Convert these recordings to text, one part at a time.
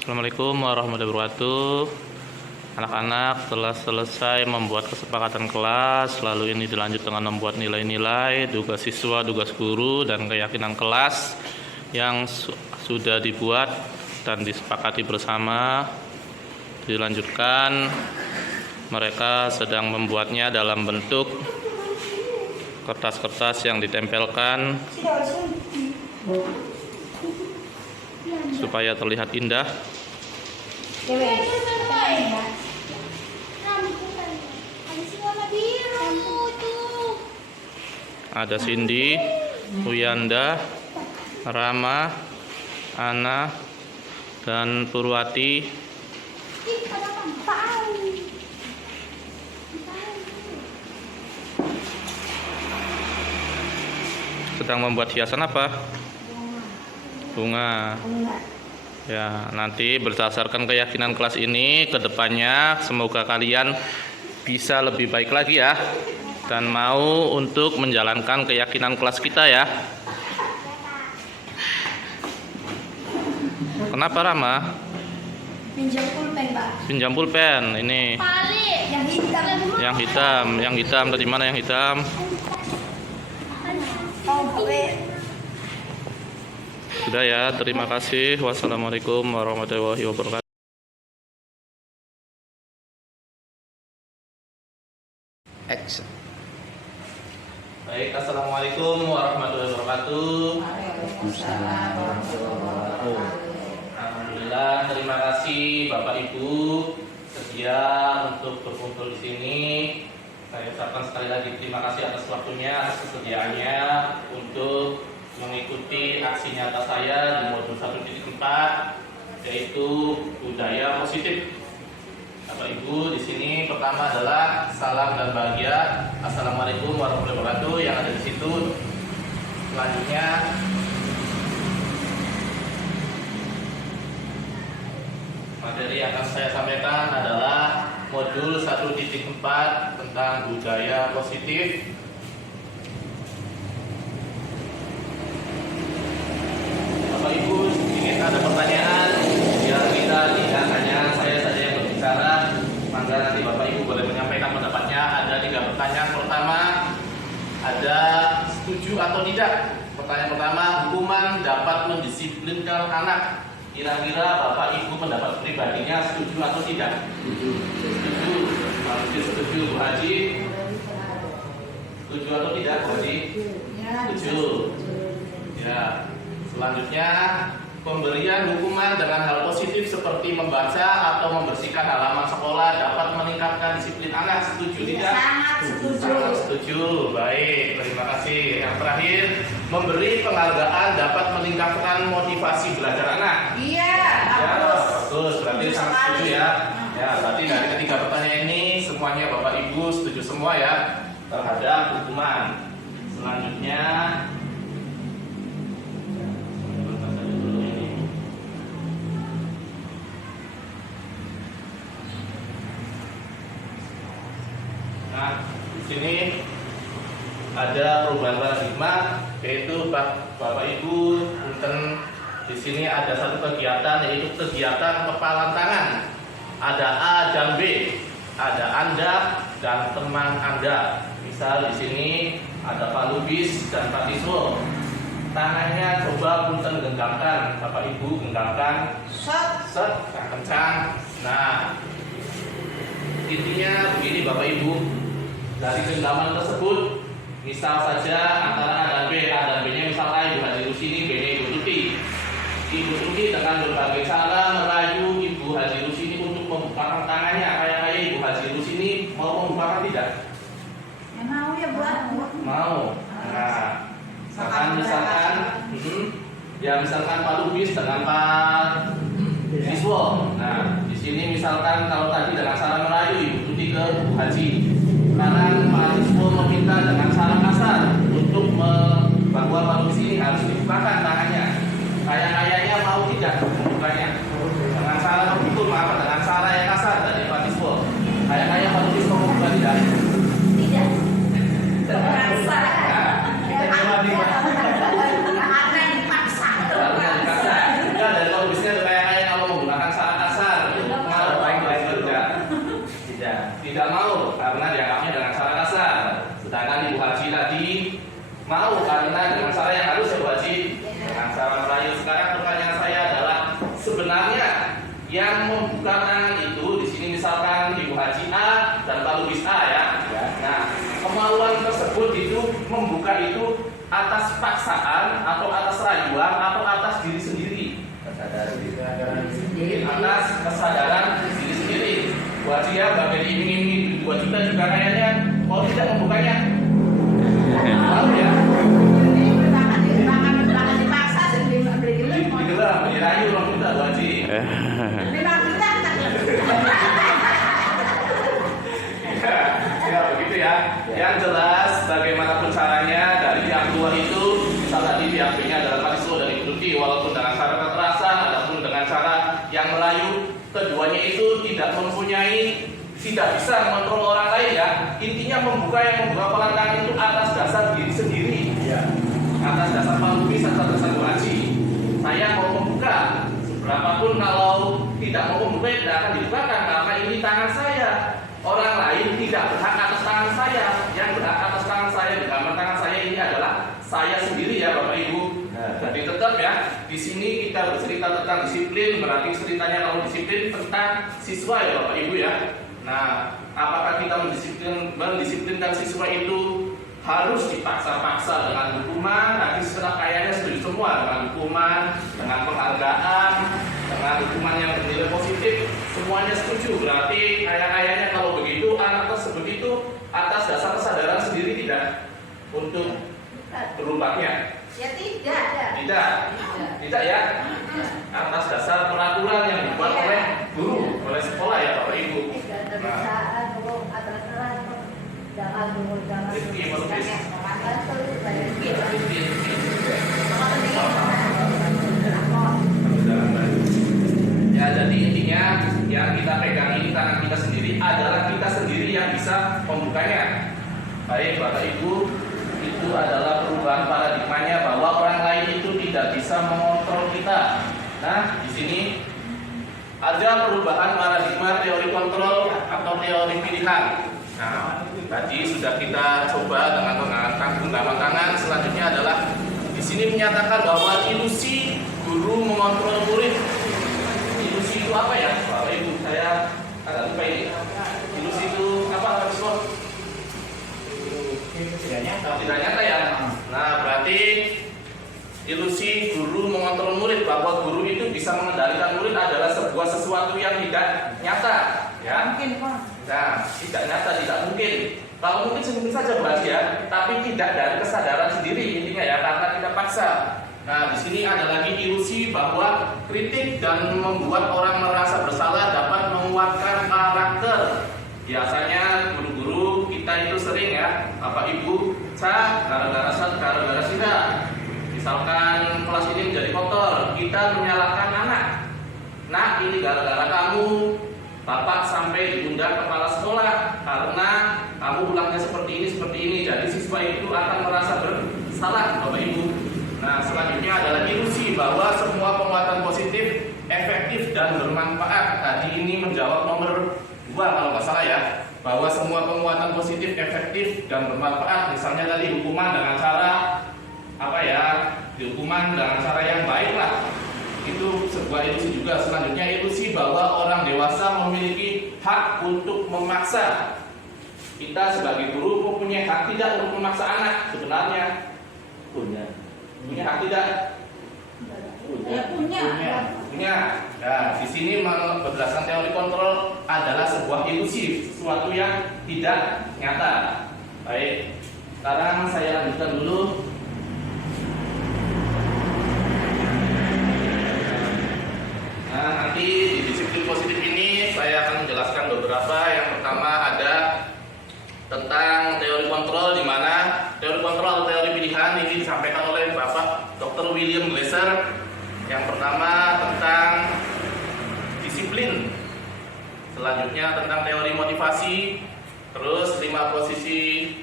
Assalamualaikum warahmatullahi wabarakatuh. Anak-anak telah selesai membuat kesepakatan kelas, lalu ini dilanjut dengan membuat nilai-nilai, tugas siswa, tugas guru, dan keyakinan kelas yang sudah dibuat dan disepakati bersama. Dilanjutkan, mereka sedang membuatnya dalam bentuk kertas-kertas yang ditempelkan supaya terlihat indah. Ada Cindy, Uyanda, Rama, Ana, dan Purwati. Sedang membuat hiasan apa? Bunga. Ya, nanti berdasarkan keyakinan kelas ini, kedepannya semoga kalian bisa lebih baik lagi ya, dan mau untuk menjalankan keyakinan kelas kita ya. Kenapa Rama? Pinjam pulpen, Pak. Pinjam pulpen ini. Yang hitam. Yang hitam tadi mana yang hitam? Sudah ya, terima kasih. Wassalamualaikum warahmatullahi wabarakatuh. Action. Baik, assalamualaikum warahmatullahi wabarakatuh. Waalaikumsalam warahmatullahi wabarakatuh. Alhamdulillah, terima kasih Bapak Ibu sedia untuk berkumpul di sini. Saya ucapkan sekali lagi terima kasih atas waktunya, atas kesediaannya untuk mengikuti aksi nyata saya di modul 1.4, yaitu budaya positif. Bapak Ibu, di sini pertama adalah salam dan bahagia. Assalamualaikum warahmatullahi wabarakatuh yang ada di situ. Selanjutnya materi yang akan saya sampaikan adalah modul 1.4 tentang budaya positif. Bapak Ibu, ingin ada pertanyaan biar kita tidak hanya saya saja yang berbicara, maka nanti Bapak Ibu boleh menyampaikan pendapatnya. Ada 3 pertanyaan. Pertama, ada setuju atau tidak. Pertanyaan pertama, hukuman dapat mendisiplinkan anak. Kira-kira Bapak Ibu pendapat pribadinya setuju atau tidak? Setuju. Setuju Bu Haji? Setuju atau tidak Bu Haji? Setuju. Ya. Selanjutnya, pemberian hukuman dengan hal positif seperti membaca atau membersihkan halaman sekolah dapat meningkatkan disiplin anak. Setuju tidak? Sangat setuju. Sangat setuju. Baik, terima kasih. Yang terakhir, memberi penghargaan dapat meningkatkan motivasi belajar anak. Iya, Ya, bagus. bagus. Berarti Setuju sangat sekali. setuju ya. Ya, berarti dari ketiga pertanyaan ini semuanya Bapak Ibu setuju semua ya terhadap hukuman. Selanjutnya, nah, di sini ada perubahan paradigma, yaitu Bapak Ibu punten, di sini ada satu kegiatan, yaitu kegiatan kepalan tangan. Ada A dan B, ada Anda dan teman Anda. Misal di sini ada Pak Lubis dan Pak Tiswo. Tangannya coba punten genggamkan, Bapak Ibu genggamkan, set, kencang. Nah, intinya begini Bapak Ibu, dari genggaman tersebut, misal saja antara A dan B, A dan B-nya misal A Ibu Haji Rusini, B-nya Ibu Tuti. Ibu Tuti dengan berbagai cara merayu Ibu Haji Rusini untuk membukakan tangannya. Kayak Ibu Haji Rusini mau membukakan tidak? Ya, mau ya buat. Mau. Nah, misalkan, ya misalkan Pak Lubis dengan Pak Siswo. Nah, di sini misalkan kalau tadi dengan cara merayu Ibu Tuti ke Bu Haji. Sekarang Pak Siswo meminta dengan cara kasar untuk bahwa Pak Lubis ini harus dibukakan tangannya. Kayaknya mau tidak membukanya? Dengan cara begitu, maaf, dengan cara yang kasar dari Pak Siswo. Kayaknya Pak Lubis mau membuka tidak? Tidak. Terpaksa. Nah, kita coba di Karena dipaksa. Enggak, dari Pak Lubisnya kayak kalau menggunakan sebenarnya yang membuka tangan itu di sini misalkan Ibu Haji A dan Pak Lubis A ya. Nah, kemauan tersebut itu membuka itu atas paksaan atau atas rayuan atau atas diri sendiri. Atas kesadaran diri sendiri. Bu Haji ya bagian iming-iming 2 juta juga kayaknya mau tidak membukanya. Tahu ya? Digelar, dirayu orang kita Bu Haji. Ya, begitu ya. Yang jelas bagaimanapun caranya dari pihak luar itu, misal tadi pihak B-nya adalah mahasiswa dari Turki, walaupun dengan cara kekerasan ataupun dengan cara yang melayu, keduanya itu tidak bisa mengontrol orang lain ya. Intinya yang membuka pelantangan itu atas dasar diri sendiri. Atas dasar Pak Lubis, atas dasar Bu Haji. Saya mau membuka, berapapun kalau tidak mau membuka tidak akan dibukakan karena ini tangan saya. Orang lain tidak berhak atas tangan saya. Yang berhak atas tangan saya di dalam tangan saya ini adalah saya sendiri ya Bapak Ibu. Jadi tetap ya di sini kita bercerita tentang disiplin, berarti ceritanya kalau disiplin tentang siswa ya Bapak Ibu ya. Nah, apakah kita mendisiplinkan siswa itu harus dipaksa-paksa dengan hukuman? Nanti setelah kayaknya setuju semua dengan hukuman, dengan penghargaan, dengan hukuman yang bernilai positif, semuanya setuju. Berarti ayah-ayahnya kalau begitu, anak tersebut itu atas dasar kesadaran sendiri tidak untuk berubahnya. Ya tidak. Tidak ya. Atas dasar peraturan yang dibuat oleh guru, oleh sekolah ya Bapak Ibu. Ya, jadi intinya yang kita pegang ini tangan kita sendiri adalah kita sendiri yang bisa membukanya. Baik Bapak Ibu, itu adalah perubahan paradigmanya bahwa orang lain itu tidak bisa mengontrol kita. Nah, di sini ada perubahan paradigma teori kontrol atau teori pilihan. Nah, tadi sudah kita coba dengan mengangkat genggaman tangan. Selanjutnya adalah di sini menyatakan bahwa ilusi guru mengontrol murid. Ilusi itu apa ya, Bapak Ibu? Saya agak lupa ini. Ilusi itu apa, Pak Siswa? Tidak nyata ya. Nah, berarti ilusi guru mengontrol murid, bahwa guru itu bisa mengendalikan murid adalah sebuah sesuatu yang tidak nyata, ya. Mungkin Pak. Nah, tidak nyata, tidak mungkin. Kalau mungkin saja berarti ya, tapi tidak dari kesadaran sendiri intinya ya, karena kita paksa. Nah, di sini ada lagi ilusi bahwa kritik dan membuat orang merasa bersalah dapat menguatkan karakter. Biasanya guru-guru kita itu sering ya, Bapak Ibu, gara-gara sida. Misalkan kelas ini menjadi kotor, kita menyalahkan anak. Nah, ini gara-gara kamu, Bapak sampai diundang kepala sekolah karena kamu ulangnya seperti ini. Jadi siswa itu akan merasa bersalah, Bapak Ibu. Nah, selanjutnya adalah ilusi bahwa semua penguatan positif, efektif dan bermanfaat. Tadi ini menjawab nomor 2 kalau nggak salah ya, bahwa semua penguatan positif, efektif dan bermanfaat. Misalnya tadi hukuman dengan cara hukuman dengan cara yang baik lah. Itu sebuah ilusi juga. Selanjutnya ilusi bahwa orang dewasa memiliki hak untuk memaksa. Kita sebagai guru mempunyai hak tidak untuk memaksa anak. Sebenarnya punya hak tidak? Punya. Nah, di sini berdasarkan teori kontrol adalah sebuah ilusi, sesuatu yang tidak nyata. Baik, sekarang saya lanjutkan dulu. Nah, nanti di disiplin positif ini saya akan menjelaskan beberapa. Yang pertama ada tentang teori kontrol, di mana teori kontrol atau teori pilihan ini disampaikan oleh Bapak Dr. William Glasser. Yang pertama tentang disiplin, selanjutnya tentang teori motivasi, terus 5 posisi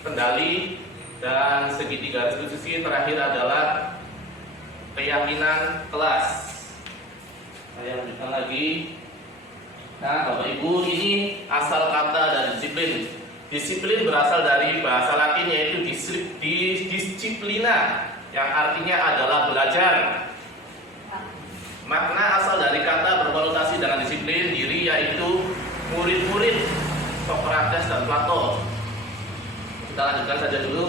kendali, dan segitiga restitusi. Terakhir adalah keyakinan kelas. Saya lanjutkan lagi. Nah, Bapak Ibu, ini asal kata dari disiplin. Disiplin berasal dari bahasa Latin yaitu disciplina, yang artinya adalah belajar. Sokrates dan Plato. Kita lanjutkan saja dulu.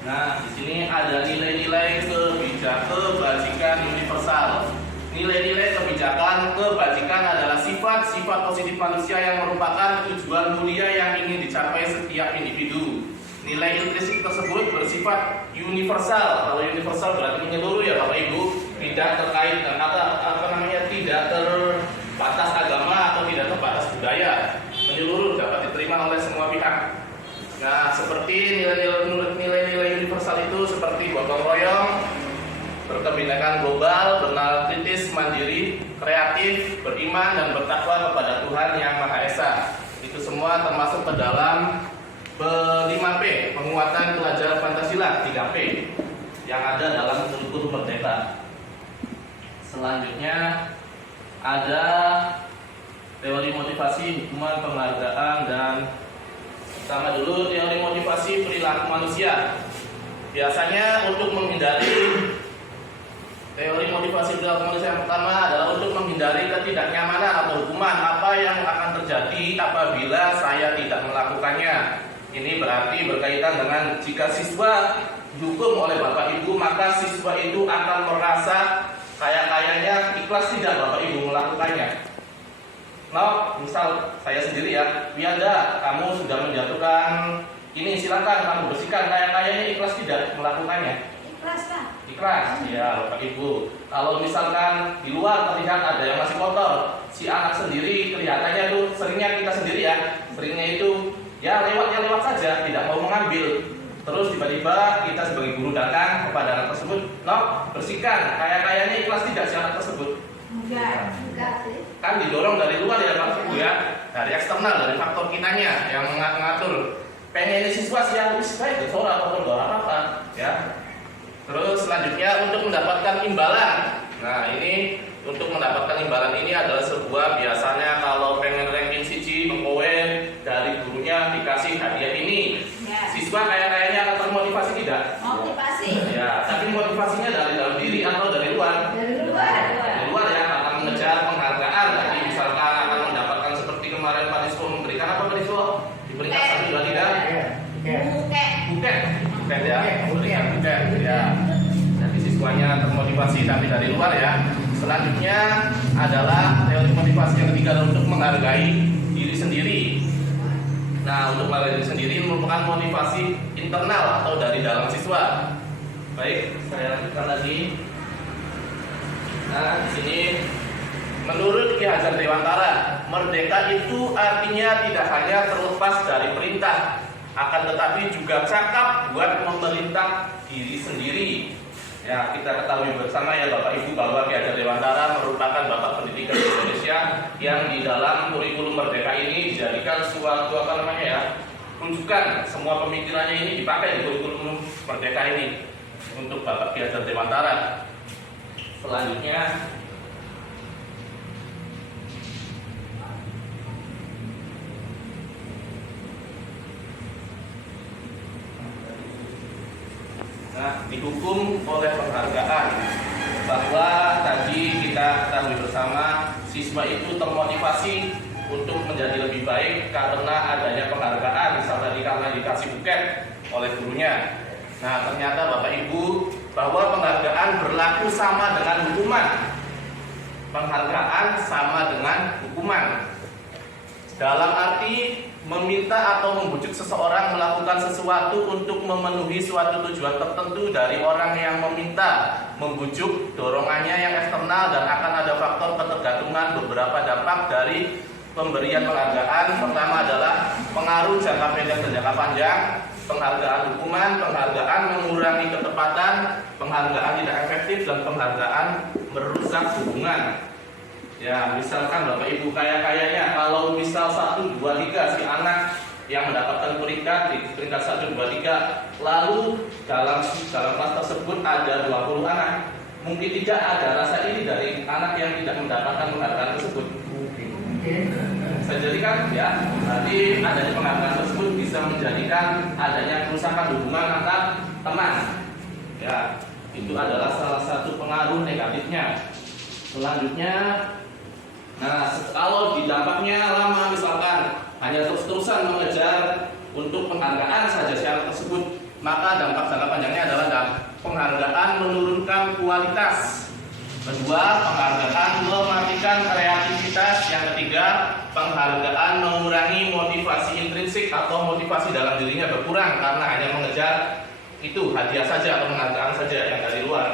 Nah, di sini ada nilai-nilai kebajikan universal. Nilai-nilai kebijakan kebajikan adalah sifat-sifat positif manusia yang merupakan tujuan mulia yang ingin dicapai setiap individu. Nilai intrinsik tersebut bersifat universal. Kalau universal berarti menyeluruh ya Bapak Ibu, tidak terkait dengan tidak terbatas agama atau tidak terbatas budaya. Menyeluruh, dapat diterima oleh semua pihak. Nah, seperti nilai-nilai universal itu seperti gotong royong, berkebinekaan global, benar kritis, mandiri, kreatif, beriman dan bertakwa kepada Tuhan Yang Maha Esa. Itu semua termasuk ke dalam 5P, penguatan pelajaran Pancasila 3P yang ada dalam kurikulum Merdeka. Selanjutnya ada teori motivasi, hukuman, penghargaan, dan sama dulu teori motivasi perilaku manusia. Biasanya untuk menghindari teori motivasi perilaku manusia yang pertama adalah untuk menghindari ketidaknyamanan atau hukuman apa yang akan terjadi apabila saya tidak melakukannya. Ini berarti berkaitan dengan jika siswa dihukum oleh Bapak Ibu, maka siswa itu akan merasa kayaknya ikhlas tidak Bapak Ibu melakukannya. Nah, misal saya sendiri ya, Wianda, kamu sudah menjatuhkan ini, silakan kamu bersihkan, kayaknya ikhlas tidak melakukannya. Ikhlas lah. Ikhlas, ya Bapak Ibu. Kalau misalkan di luar terlihat ada yang masih kotor, si anak sendiri kelihatannya tuh seringnya kita sendiri ya, seringnya itu ya lewat saja, tidak mau mengambil. Terus tiba-tiba kita sebagai guru datang kepada anak tersebut, "Nok, bersihkan, kayaknya ikhlas tidak si anak tersebut." Enggak sih. Kan didorong dari luar ya Pak Ibu ya, dari eksternal, dari faktor kitanya yang mengatur. Pengen siswa sih yang lebih baik, betul ataupun apa ya. Terus selanjutnya untuk mendapatkan imbalan. Nah, ini untuk mendapatkan imbalan ini adalah sebuah biasanya kalau pengen ranking siji mengkowe dari gurunya dikasih hadiah ini. Ya. Siswa kayaknya akan termotivasi tidak? Motivasi. Ya, tapi motivasinya dari dalam diri atau dari luar? Dari luar. Dari luar ya, akan mengejar penghargaan. Jadi misalkan akan mendapatkan seperti kemarin Pak Disco memberikan apa Pak Disco? Diberikan 1, 2, 3. Buket ya, berikan buket ya. Jadi siswanya termotivasi tapi dari luar ya. Selanjutnya adalah teori motivasi yang ketiga untuk menghargai diri sendiri. Nah, untuk menghargai diri sendiri merupakan motivasi internal atau dari dalam siswa. Baik, saya lanjutkan lagi. Nah, di sini menurut Ki Hajar Dewantara, merdeka itu artinya tidak hanya terlepas dari perintah, akan tetapi juga cakap buat memerintah diri sendiri. Ya, kita ketahui bersama ya Bapak Ibu bahwa Ki Hajar Dewantara merupakan Bapak Pendidikan di Indonesia yang di dalam kurikulum Merdeka ini dijadikan suatu rujukan. Semua pemikirannya ini dipakai di kurikulum Merdeka ini untuk Bapak Ki Hajar Dewantara. Selanjutnya dihukum oleh penghargaan, bahwa tadi kita ketahui bersama siswa itu termotivasi untuk menjadi lebih baik karena adanya penghargaan, misalnya karena dikasih buket oleh gurunya. Nah, ternyata Bapak Ibu bahwa penghargaan berlaku sama dengan hukuman. Penghargaan sama dengan hukuman. Dalam arti meminta atau membujuk seseorang melakukan sesuatu untuk memenuhi suatu tujuan tertentu dari orang yang meminta, membujuk dorongannya yang eksternal, dan akan ada faktor ketergantungan beberapa dampak dari pemberian penghargaan. Pertama adalah pengaruh jangka pendek dan jangka panjang, penghargaan hukuman, penghargaan mengurangi ketepatan, penghargaan tidak efektif, dan penghargaan merusak hubungan. Ya, misalkan Bapak Ibu kayaknya kalau misal 1, 2, 3 si anak yang mendapatkan peringkat di peringkat 1, 2, 3, lalu dalam kelas tersebut ada 20 anak, mungkin tidak ada rasa ini dari anak yang tidak mendapatkan penghargaan tersebut. Bisa jadi kan ya, nanti adanya penghargaan tersebut bisa menjadikan adanya kerusakan hubungan antar teman. Ya, itu adalah salah satu pengaruh negatifnya. Selanjutnya Nah, kalau di dampaknya lama, misalkan hanya terus-terusan mengejar untuk penghargaan saja syarat tersebut, maka dampak jangka panjangnya adalah penghargaan menurunkan kualitas. Kedua, penghargaan mematikan kreativitas. Yang ketiga, penghargaan mengurangi motivasi intrinsik atau motivasi dalam dirinya berkurang karena hanya mengejar itu hadiah saja atau penghargaan saja yang dari luar.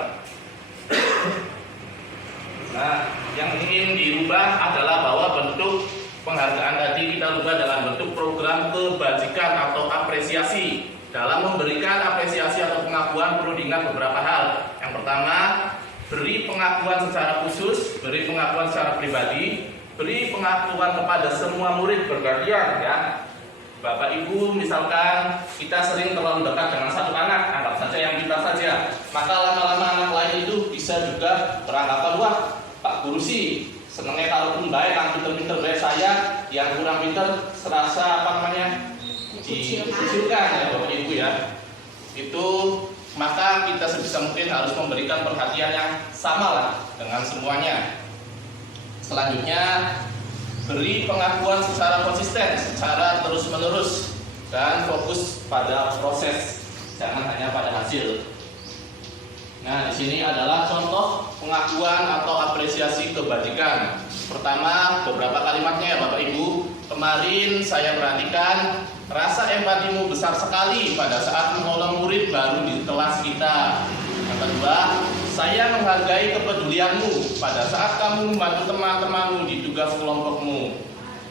Nah, yang ingin dirubah adalah bahwa bentuk penghargaan tadi kita rubah dalam bentuk program kebajikan atau apresiasi. Dalam memberikan apresiasi atau pengakuan perlu diingat beberapa hal. Yang pertama, beri pengakuan secara khusus, beri pengakuan secara pribadi, beri pengakuan kepada semua murid bergantian ya. Bapak Ibu misalkan kita sering terlalu dekat dengan satu anak, anggap saja yang pintar saja, maka lama-lama anak lain itu bisa juga beranggapan, wah Pak Guru sih senangnya kalau pun baik, yang pintar-pintar baik, saya yang kurang pintar serasa apa namanya dikucilkan ya Bapak Ibu ya. Itu maka kita sebisa mungkin harus memberikan perhatian yang sama lah dengan semuanya. Selanjutnya, beri pengakuan secara konsisten, secara terus-menerus dan fokus pada proses, jangan hanya pada hasil. Nah, di sini adalah contoh pengakuan atau apresiasi kebajikan. Pertama, beberapa kalimatnya ya Bapak Ibu. Kemarin saya perhatikan rasa empatimu besar sekali pada saat menolong murid baru di kelas kita. Yang kedua, saya menghargai kepedulianmu pada saat kamu membantu teman-temanmu di tugas kelompokmu.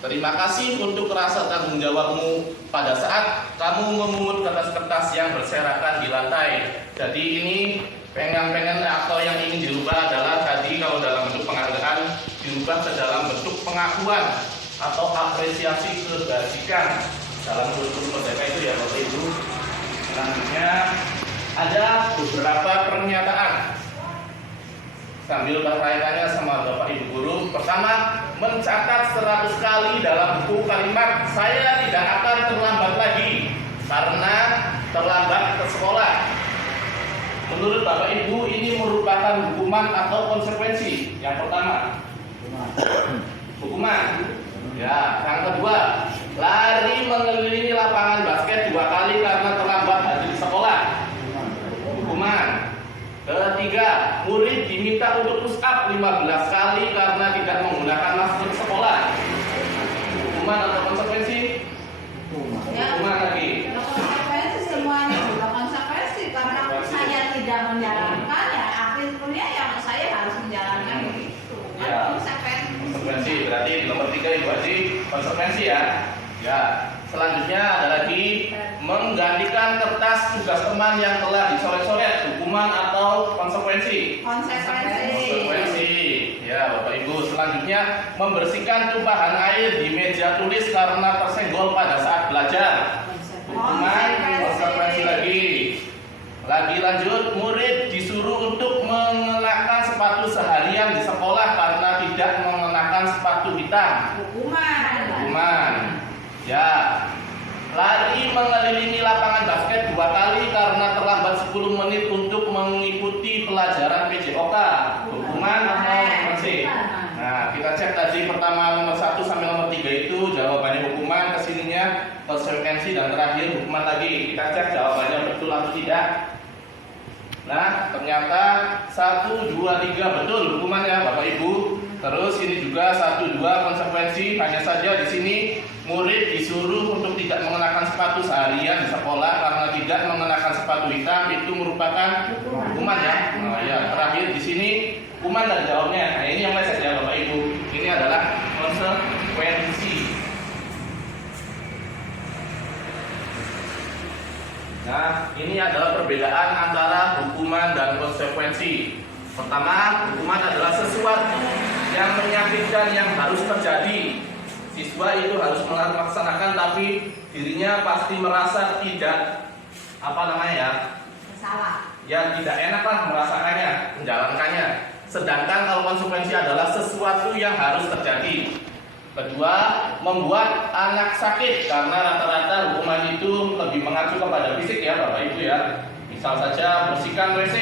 Terima kasih untuk rasa tanggung jawabmu pada saat kamu memungut kertas-kertas yang berserakan di lantai. Jadi ini pengen atau yang ingin dirubah adalah tadi kalau dalam bentuk penghargaan dirubah ke dalam bentuk pengakuan atau apresiasi kebajikan dalam kurikulum merdeka itu ya Bapak Ibu. Selanjutnya ada beberapa pernyataan sambil berkaitannya sama Bapak Ibu guru. Pertama, mencatat 100 kali dalam buku kalimat saya tidak akan terlambat lagi karena terlambat ke sekolah. Menurut Bapak Ibu ini merupakan hukuman atau konsekuensi? Yang pertama, hukuman. Ya, yang kedua, lari mengelilingi lapangan basket 2 kali karena terlambat hadir di sekolah. Hukuman. Ketiga, murid diminta untuk push up 15 kali karena tidak menggunakan masker di sekolah. Hukuman atau konsekuensi? Hukuman lagi. Konsekuensi semuanya juga konsekuensi karena saya tidak menjalankan ya akhirnya yang saya harus menjalankan begitu. Ya. Konsekuensi berarti di nomor 3 Ibu Haji konsekuensi ya. Ya. Selanjutnya ada lagi menggantikan kertas tugas teman yang telah dicoret-coret, hukuman atau konsekuensi? Konsekuensi. Ya Bapak Ibu. Selanjutnya membersihkan tumpahan air di meja tulis karena tersenggol pada saat belajar. Hukuman, konsekuensi lagi. Lagi lanjut, murid disuruh untuk mengenakan sepatu seharian di sekolah karena tidak mengenakan sepatu hitam. Hukuman. Ya. Lari mengelilingi lapangan basket 2 kali karena terlambat 10 menit untuk mengikuti pelajaran PJOK. Hukuman atau konsekuensi? Nah, kita cek tadi pertama nomor 1 sampai nomor 3 itu jawabannya hukuman, kesininya konsekuensi, dan terakhir hukuman lagi. Kita cek jawabannya betul atau tidak. Nah, ternyata 1, 2, 3 betul hukumannya Bapak Ibu. Terus ini juga 1, 2 konsekuensi. Hanya saja di sini murid disuruh untuk tidak mengenakan sepatu seharian di sekolah karena tidak mengenakan sepatu hitam, itu merupakan hukuman ya. Nah, ya terakhir di sini hukuman dan jawabnya. Nah, ini yang meleset ya Bapak Ibu. Ini adalah konsekuensi. Nah, ini adalah perbedaan antara hukuman dan konsekuensi. Pertama, hukuman adalah sesuatu yang menyakitkan yang harus terjadi. Siswa itu harus melaksanakan tapi dirinya pasti merasa tidak Salah. ya tidak enak lah merasakannya, menjalankannya. Sedangkan kalau konsekuensi adalah sesuatu yang harus terjadi. Kedua, membuat anak sakit karena rata-rata hukuman itu lebih mengacu kepada fisik ya Bapak Ibu ya. Misal saja bersihkan WC.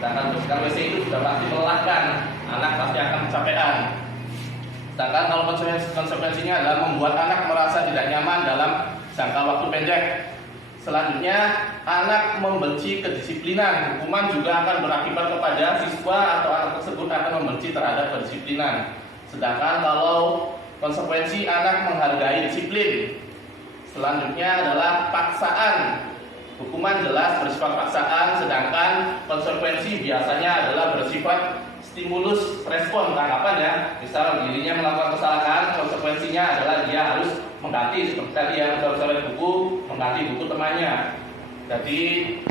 Sedangkan bersihkan WC itu sudah pasti melelahkan, anak pasti akan kecapean. Sedangkan kalau konsekuensinya adalah membuat anak merasa tidak nyaman dalam jangka waktu pendek. Selanjutnya, anak membenci kedisiplinan. Hukuman juga akan berakibat kepada siswa atau anak tersebut akan membenci terhadap kedisiplinan. Sedangkan kalau konsekuensi anak menghargai disiplin. Selanjutnya adalah paksaan. Hukuman jelas bersifat paksaan, sedangkan konsekuensi biasanya adalah bersifat stimulus respon tanggapan ya. Misal dirinya melakukan kesalahan, konsekuensinya adalah dia harus mengganti seperti tadi yang coret buku, mengganti buku temannya. Jadi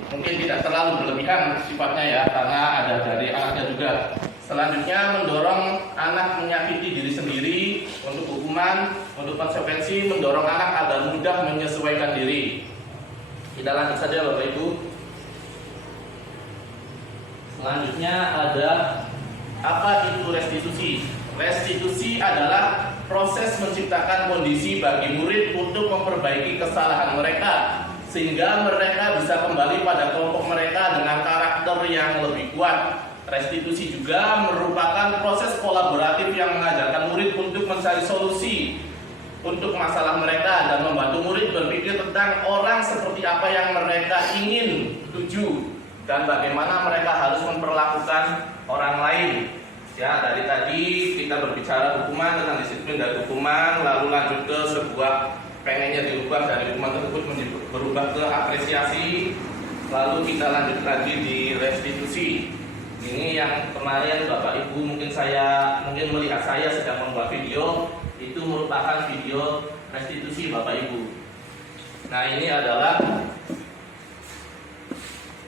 mungkin tidak terlalu berlebihan sifatnya ya, karena ada dari anaknya juga. Selanjutnya mendorong anak menyakiti diri sendiri. Untuk hukuman, untuk konsekuensi mendorong anak agar mudah menyesuaikan diri. Kita lanjut saja Bapak Ibu. Selanjutnya ada apa itu restitusi? Restitusi adalah proses menciptakan kondisi bagi murid untuk memperbaiki kesalahan mereka sehingga mereka bisa kembali pada kelompok mereka dengan karakter yang lebih kuat. Restitusi juga merupakan proses kolaboratif yang mengajarkan murid untuk mencari solusi untuk masalah mereka dan membantu murid berpikir tentang orang seperti apa yang mereka ingin tuju dan bagaimana mereka harus memperlakukan orang lain. Ya, dari tadi kita berbicara hukuman tentang disiplin dan hukuman, lalu lanjut ke sebuah pengennya dirubah dari hukuman tersebut berubah ke apresiasi, lalu kita lanjut lagi di restitusi. Ini yang kemarin Bapak Ibu mungkin melihat saya sedang membuat video, itu merupakan video restitusi Bapak Ibu. Nah, ini adalah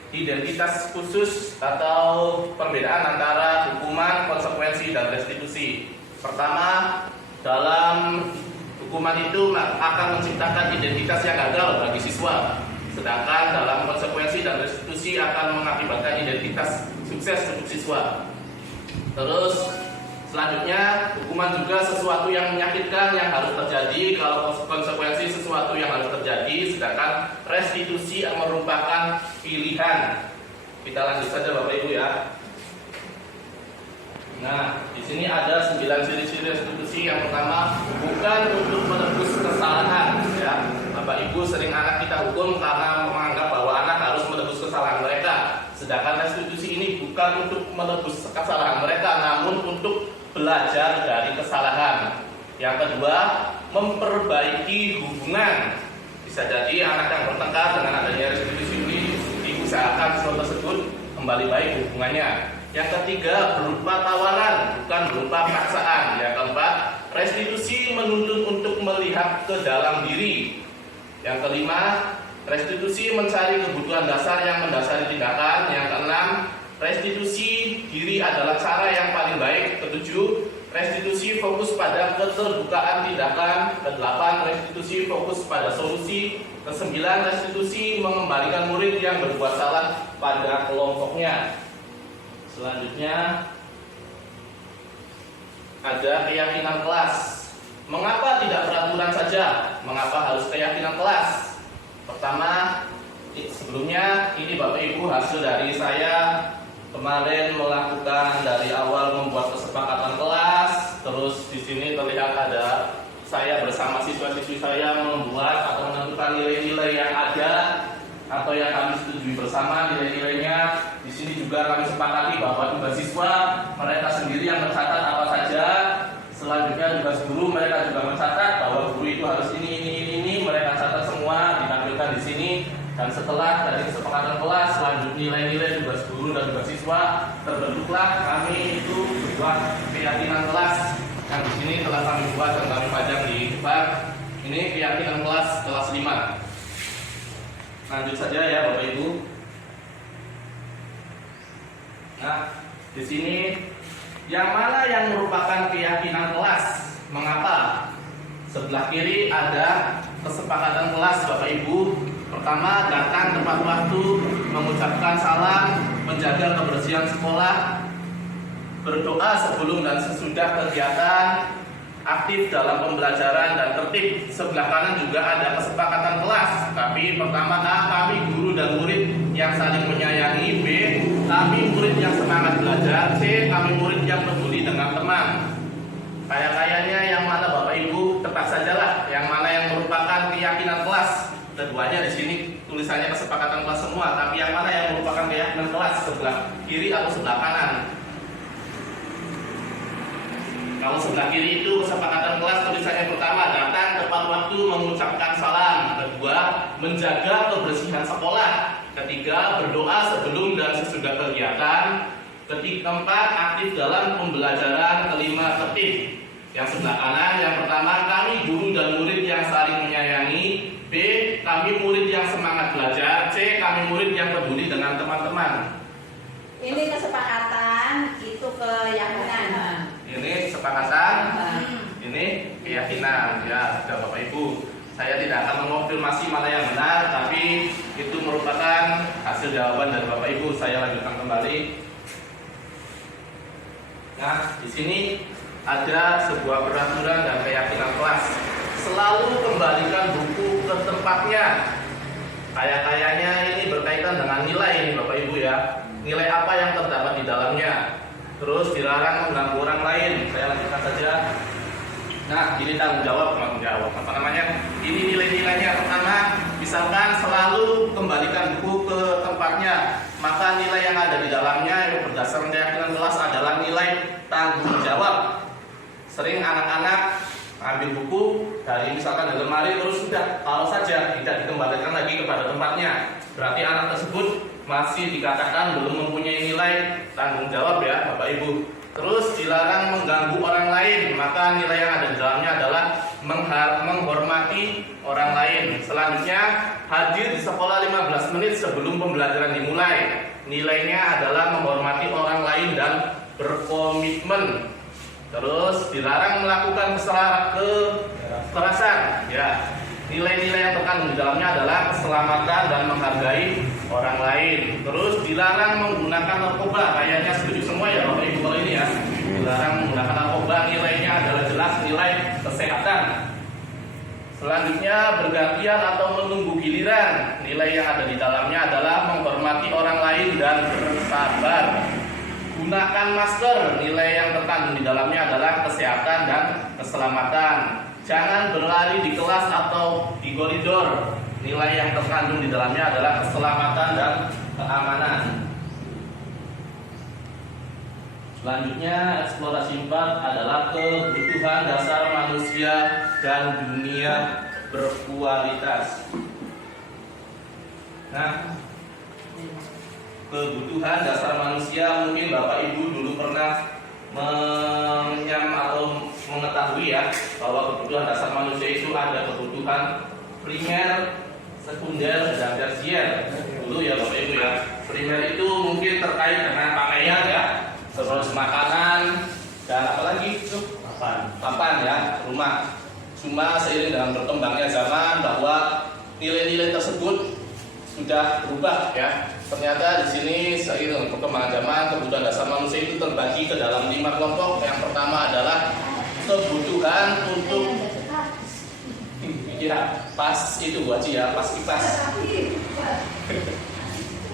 identitas khusus atau perbedaan antara hukuman, konsekuensi, dan restitusi. Pertama, dalam hukuman itu akan menciptakan identitas yang gagal bagi siswa. Sedangkan dalam konsekuensi dan restitusi akan mengakibatkan identitas sukses untuk siswa. Terus selanjutnya, hukuman juga sesuatu yang menyakitkan yang harus terjadi. Kalau konsekuensi sesuatu yang harus terjadi, sedangkan restitusi merupakan pilihan. Kita lanjut saja Bapak Ibu ya. Nah, di sini ada 9 ciri-ciri restitusi. Yang pertama, bukan untuk menebus kesalahan ya. Bapak Ibu sering anak kita hukum karena menganggap bahwa anak harus menebus kesalahan mereka. Sedangkan restitusi ini bukan untuk menebus kesalahan mereka, namun untuk belajar dari kesalahan. Yang kedua, memperbaiki hubungan. Bisa jadi anak yang bertengkar dengan adanya restitusi ini diusahakan hal tersebut kembali baik hubungannya. Yang ketiga, berupa tawaran, bukan berupa paksaan. Yang keempat, restitusi menuntut untuk melihat ke dalam diri. Yang kelima, restitusi mencari kebutuhan dasar yang mendasari tindakan. Yang keenam, restitusi diri adalah cara yang paling baik. Ketujuh, restitusi fokus pada keterbukaan tindakan. Kedelapan, restitusi fokus pada solusi. Kesembilan, restitusi mengembalikan murid yang berbuat salah pada kelompoknya. Selanjutnya ada keyakinan kelas. Mengapa tidak peraturan saja? Mengapa harus keyakinan kelas? Pertama, sebelumnya ini Bapak Ibu hasil dari saya kemarin melakukan dari awal membuat kesepakatan kelas. Terus di sini terlihat ada saya bersama siswa-siswi saya membuat atau menentukan nilai-nilai yang ada atau yang kami setujui bersama nilai-nilainya. Di sini juga kami sepakati bahwa tugas siswa mereka sendiri yang mencatat apa saja. Selanjutnya tugas guru mereka juga mencatat bahwa guru itu harus ini mereka catat semua ditampilkan di sini. Dan setelah dari kesepakatan kelas, selanjutnya nilai-nilai tugas guru dan tugas siswa terbentuklah kami itu sebuah keyakinan kelas yang di sini telah kami buat dan kami pajang di depan. Ini keyakinan kelas 5. Lanjut saja ya Bapak Ibu. Nah, di sini yang mana yang merupakan keyakinan kelas? Mengapa? Sebelah kiri ada kesepakatan kelas Bapak Ibu. Pertama, datang tepat waktu, mengucapkan salam, menjaga kebersihan sekolah, berdoa sebelum dan sesudah kegiatan, aktif dalam pembelajaran dan tertib. Sebelah kanan juga ada kesepakatan kelas. Tapi pertama A, kami guru dan murid yang saling menyayangi. B, kami murid yang semangat belajar. C, kami murid yang peduli dengan teman. Kayaknya yang mana Bapak Ibu tebak sajalah, yang mana yang merupakan keyakinan kelas. Keduanya di sini tulisannya kesepakatan kelas semua, tapi yang mana yang merupakan keyakinan kelas, sebelah kiri atau sebelah kanan? Kalau sebelah kiri itu kesepakatan kelas, tulisannya pertama datang tepat waktu mengucapkan salam, kedua menjaga kebersihan sekolah, ketiga berdoa sebelum dan sesudah kegiatan, keempat aktif dalam pembelajaran, kelima tertib. Yang sebelah kanan, yang pertama kami guru dan murid yang saling menyayangi, B kami murid yang semangat belajar, C kami murid yang peduli dengan teman-teman. Ini kesepakatan, itu keyakinan. Ini kesepakatan, ini keyakinan. Ya, sudah Bapak Ibu. Saya tidak akan mengonfirmasi mana yang benar, tapi itu merupakan hasil jawaban dari Bapak Ibu. Saya lanjutkan kembali. Nah, di sini ada sebuah peraturan dan keyakinan kelas. Selalu kembalikan buku ke tempatnya. Kayaknya ini berkaitan dengan nilai ini Bapak Ibu ya. Nilai apa yang terdapat di dalamnya. Terus dilarang mengganggu orang lain. Saya lanjutkan saja. Nah, ini tanggung jawab. Ini nilai-nilainya. Pertama, misalkan selalu kembalikan buku ke tempatnya. Maka nilai yang ada di dalamnya yang berdasarkan keyakinan kelas adalah nilai tanggung jawab. Sering anak-anak ambil buku dari misalkan dari lemari terus sudah, kalau saja tidak dikembalikan lagi kepada tempatnya, berarti anak tersebut masih dikatakan belum mempunyai nilai tanggung jawab ya Bapak Ibu. Terus dilarang mengganggu orang lain, maka nilai yang ada di dalamnya adalah menghormati orang lain. Selanjutnya, hadir di sekolah 15 menit sebelum pembelajaran dimulai. Nilainya adalah menghormati orang lain dan berkomitmen. Terus dilarang melakukan kekerasan. Ya, nilai-nilai yang terkandung di dalamnya adalah keselamatan dan menghargai orang lain. Terus dilarang menggunakan narkoba. Kayaknya setuju semua ya Bapak Ibu kalau ini ya. Dilarang menggunakan narkoba, nilainya adalah jelas nilai kesehatan. Selanjutnya bergantian atau menunggu giliran. Nilai yang ada di dalamnya adalah menghormati orang lain dan bersabar. Gunakan masker, nilai yang terkandung di dalamnya adalah kesehatan dan keselamatan. Jangan berlari di kelas atau di koridor. Nilai yang terkandung di dalamnya adalah keselamatan dan keamanan. Selanjutnya, eksplorasi 4 adalah kebutuhan dasar manusia dan dunia berkualitas. Nah, kebutuhan dasar manusia mungkin Bapak Ibu dulu pernah mengetahui ya bahwa kebutuhan dasar manusia itu ada kebutuhan primer, sekunder, dan tersier. Dulu ya Bapak Ibu ya. Primer itu mungkin terkait dengan pakaian ya, terus makanan dan apalagi itu papan ya, rumah. Cuma seiring dengan berkembangnya zaman bahwa nilai-nilai tersebut sudah berubah ya. Ternyata di sini seiring perkembangan zaman kebutuhan dasar manusia itu terbagi ke dalam 5 kelompok. Yang pertama adalah kebutuhan untuk ya pas itu Bu Haji ya, pas kipas.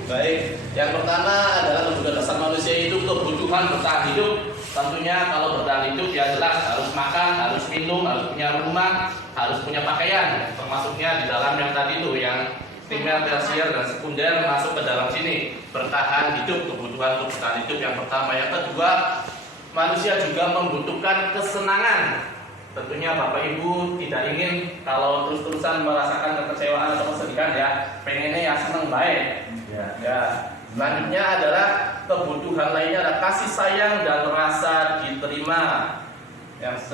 Baik, yang pertama adalah kebutuhan dasar manusia itu kebutuhan bertahan hidup. Tentunya kalau bertahan hidup ya jelas harus makan, harus minum, harus punya rumah, harus punya pakaian. Termasuknya di dalam yang tadi itu yang primer, tersier, dan sekunder masuk ke dalam sini. Bertahan hidup, kebutuhan untuk bertahan hidup yang pertama. Yang kedua, manusia juga membutuhkan kesenangan. Tentunya Bapak Ibu tidak ingin kalau terus-terusan merasakan kekecewaan atau kesedihan ya. Pengennya ya senang baik. Ya. Selanjutnya adalah kebutuhan lainnya adalah kasih sayang dan rasa diterima. Yang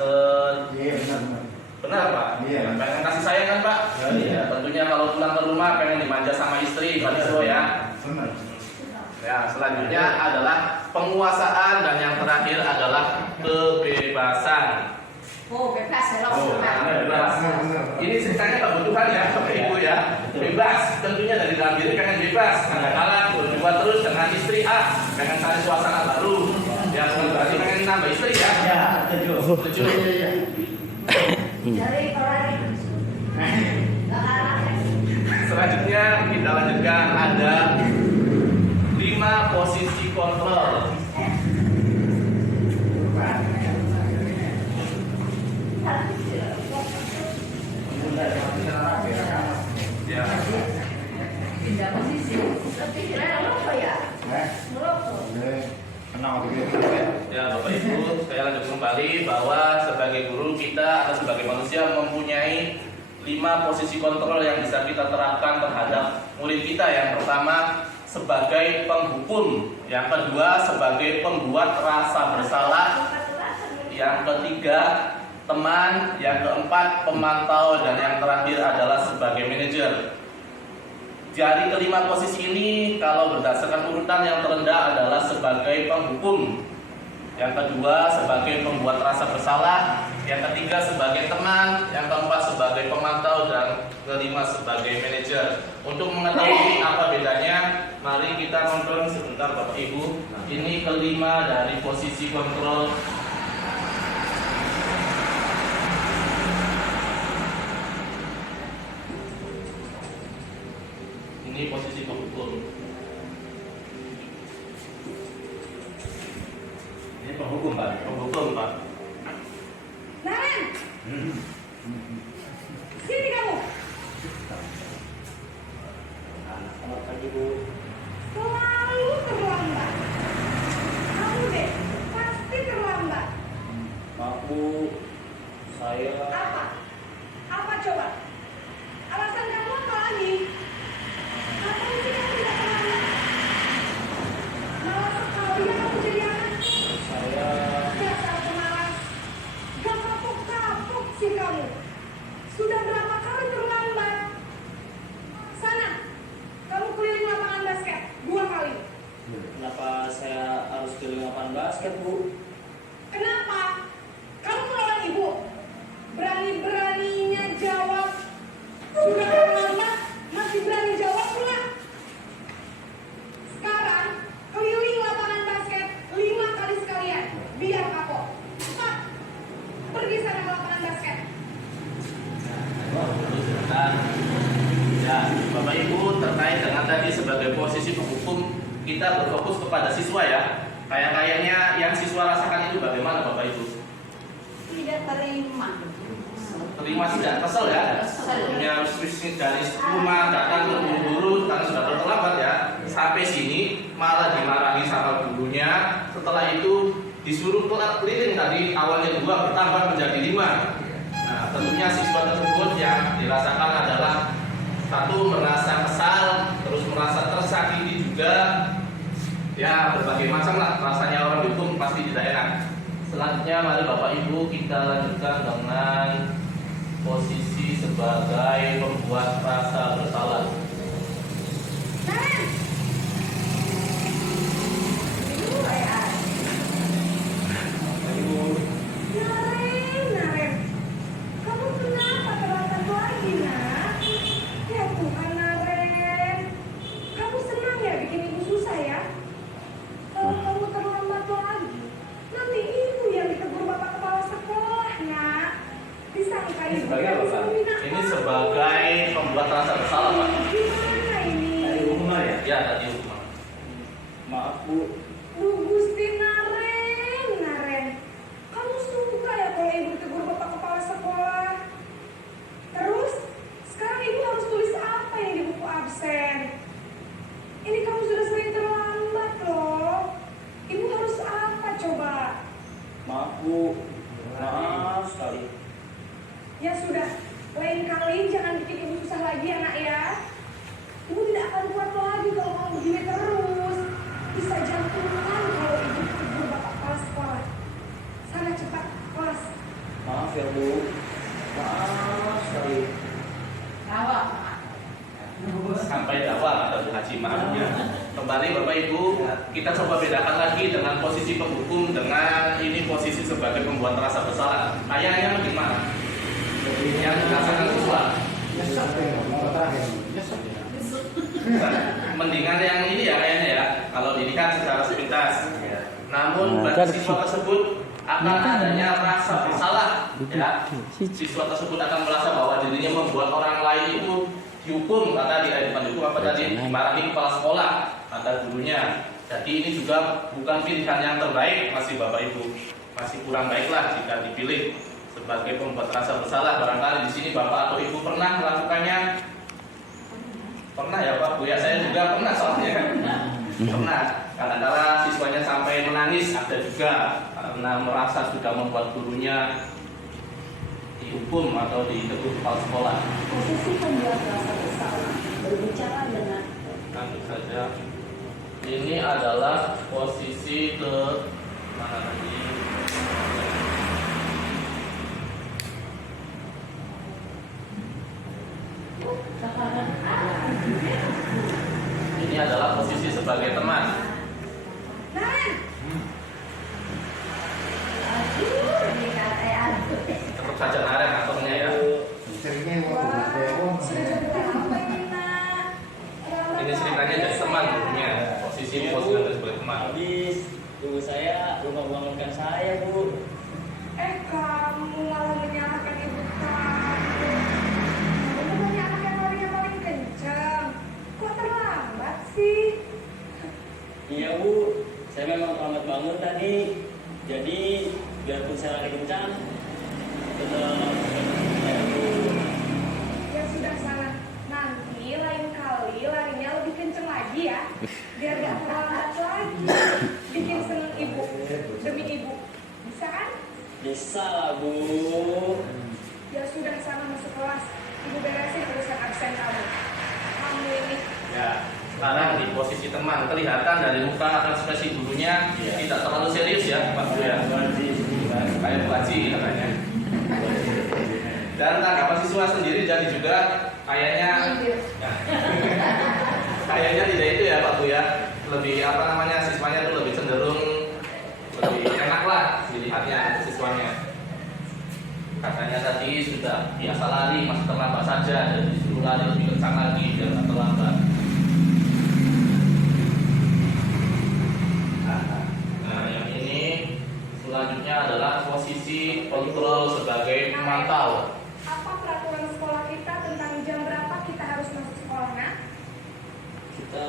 benar Pak? Iya. Pengen kasih sayang kan Pak? Iya. Tentunya kalau pulang ke rumah pengen dimanja sama istri, Pak Isro ya. Benar. Ya, selanjutnya adalah penguasaan dan yang terakhir adalah kebebasan. Oh, bebas ya, bebas. Ini ceritanya kebutuhan ya, Bapak Ibu ya. Bebas, tentunya dari dalam diri pengen bebas. Kadang-kadang berdua terus dengan istri pengen cari suasana baru. Ya, bukan berarti pengen nambah istri ya. Ya, setuju. Selanjutnya kita lanjutkan ada 5 posisi kontrol. Istilahnya apa ya? Merokok. Ya Bapak Ibu, saya lanjut kembali bahwa sebagai guru kita atau sebagai manusia mempunyai 5 posisi kontrol yang bisa kita terapkan terhadap murid kita. Yang pertama sebagai penghukum, yang kedua sebagai pembuat rasa bersalah, yang ketiga teman, yang keempat pemantau, dan yang terakhir adalah sebagai manajer. Dari kelima posisi ini, kalau berdasarkan urutan, yang terendah adalah sebagai penghukum, yang kedua sebagai pembuat rasa bersalah, yang ketiga sebagai teman, yang keempat sebagai pemantau, dan kelima sebagai manajer. Untuk mengetahui apa bedanya, mari kita nonton sebentar Bapak Ibu. Ini kelima dari posisi kontrol. Ini posisi penghukum. Ini penghukum Pak. Penghukum Pak. Naren, sini kamu. Selamat pagi Bu. Selalu terlambat. Kamu deh, pasti terlambat. Maaf Bu, saya Apa? Apa coba? Alasan kamu apa lagi? Ngapain sih kamu tidak terlambat? Malas sekali ya kamu jadi anak. Dasar pemalas. Gak kapok-kapok sih kamu. Sudah berapa kali terlambat? Sana, kamu keliling lapangan basket 2 kali. Kenapa saya harus keliling lapangan basket, Bu? Kenapa? Kamu melawan ibu. Berani-beraninya jawab. Sudah terlambat, masih berani jawab pula. Sekarang, keliling lapangan basket 5 kali sekalian. Biar kapok. Cepat. Pergi sana ke lapangan basket. Ya, Bapak Ibu, terkait dengan tadi sebagai posisi penghukum, kita berfokus kepada siswa ya. Kayaknya yang siswa rasakan itu bagaimana Bapak Ibu? Tidak terima. Terima tidak kesel ya? Punya harus dari rumah datang ke guru karena sudah terlambat ya. Sampai sini malah dimarahi sama gurunya. Setelah itu disuruh keliling tadi, awalnya 2 bertambah menjadi 5. Nah, tentunya siswa tersebut yang dirasakan adalah satu, merasa kesal, terus merasa tersakiti juga. Ya, berbagai macam lah rasanya orang dihukum pasti tidak enak. Selanjutnya mari Bapak Ibu kita lanjutkan dengan posisi sebagai pembuat rasa bersalah. Naren! Naren. Kamu kenapa terlambat lagi, nak? Ya Tuhan, Naren. Kamu senang ya bikin ibu susah ya? Kalau kamu terlambat lagi, nanti ibu yang ditegur bapak kepala sekolah, nak. Disangka Ini ibu sebagai yang apa, bisa Pak? membina Ini kamu. sebagai pembuat rasa bersalah, Pak. Gimana ini? Dari hukuman ya? Ya, tadi hukuman. Maaf, Bu. Duh, Gusti Naren. Kamu suka ya kalau ibu tegur bapak kepala sekolah? Terus, sekarang ibu harus tulis apa yang di buku absen? Ini kamu sudah sering terlambat loh. Ibu harus apa coba? Maaf, Bu. Maaf sekali. Ya sudah, lain kali jangan bikin ibu susah lagi ya nak ya. Ibu tidak akan kuat lagi kalau kamu begini terus. Bisa jantungan kalau ibu tegur bapak kepala sekolah. Sana cepat kelas. Maaf ya, Bu. Maaf sekali. Jawab. Sampai dakwah atau haji maafnya. Kembali Bapak Ibu, kita coba bedakan lagi dengan posisi penghukum dengan ini posisi sebagai pembuat rasa bersalah. Kayaknya bagaimana? Yang dirasakan siswa. Mendingan yang ini ya kayaknya ya. Kalau ini kan secara sepintas. Namun bagi siswa tersebut akan adanya rasa bersalah ya. Siswa tersebut akan merasa bahwa dirinya membuat orang lain itu dihukum, kata bukan dihukum apa tadi, dimarahi kepala sekolah, kata gurunya. Jadi ini juga bukan pilihan yang terbaik, masih Bapak Ibu, masih kurang baiklah jika dipilih sebagai pembuat rasa bersalah. Barangkali di sini Bapak atau Ibu pernah melakukannya. Pernah ya Pak Bu ya, saya juga pernah soalnya. Pernah, kadang-kadang siswanya sampai menangis, ada juga karena merasa sudah membuat gurunya dihukum atau ditegur kepala sekolah. Posisi pembuat rasa bersalah berbicara dengan Lanjut saja. Ini adalah posisi ke mana tadi? Ini adalah posisi sebagai teman. Naren, Tetap saja Naren aturnya ya. wah, sudah jadi apa ini nak? Ini ceritanya dari teman gurunya. Posisi sebagai teman. Habis ibu saya lupa bangunkan saya, Bu. Kamu malah menyalahkan ibu kamu. Kamu punya anak yang larinya paling kencang. Kok terlambat sih? Iya, Bu. Saya memang terlambat bangun tadi. Jadi biarpun saya lari kencang, tetap Bu. Ya sudah sana. Nanti lain kali larinya lebih kenceng lagi ya. Biar gak terlambat lagi. Bikin seneng ibu. Demi ibu. Bisa kan? Bisa lah, Bu. Ya sudah sana masuk kelas. Ibu beresin urusan absen kamu. Kamu ini. Ya, sekarang di posisi teman kelihatan dari muka ekspresi gurunya tidak terlalu serius ya Pak Guru ya. Kayak baji katanya. Dan tanggapan siswa sendiri jadi juga kayaknya kayaknya tidak itu ya Pak Bu ya. Lebih apa namanya siswanya itu lebih cenderung lebih enak lah dilihatnya siswanya. Katanya tadi sudah biasa lari masih terlambat saja dan disuruh lari lebih kencang lagi biar tak terlambat. Nah yang ini selanjutnya adalah posisi kontrol sebagai pemantau. Apa peraturan sekolah kita tentang jam berapa kita harus masuk sekolah, nak? Kita